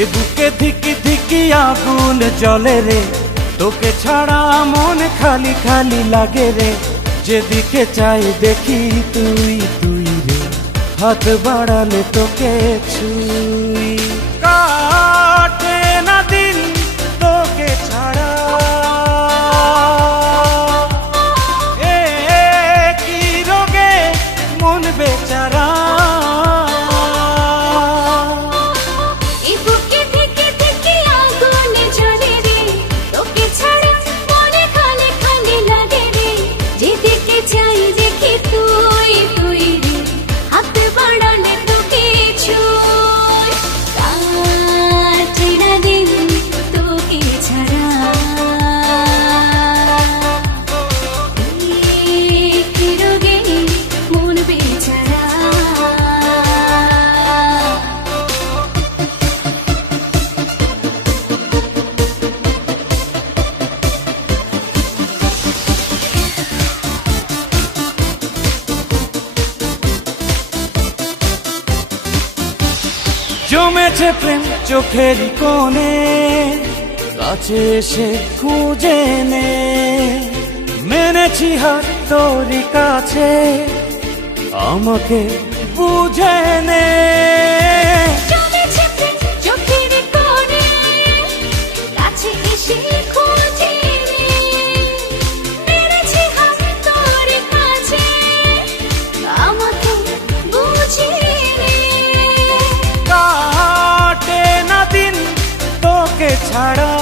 এ বুকে ধিকি ধিকি আগুন জ্বলে রে, তোকে ছাড়া মন খালি খালি লাগে রে। যেদিকে চাই দেখি তুই তুই রে, হাত বাড়ালে তোকে ছুঁই। কাটে না দিন তোকে ছাড়া, এ কি রোগে মন বেচারা। জমেছে প্রেম চোখের কোণে, কাছে এসে খুঁজে নে। মেনেছি হাত তোরই কাছে, আমাকে বুঝে নে। ছাড়া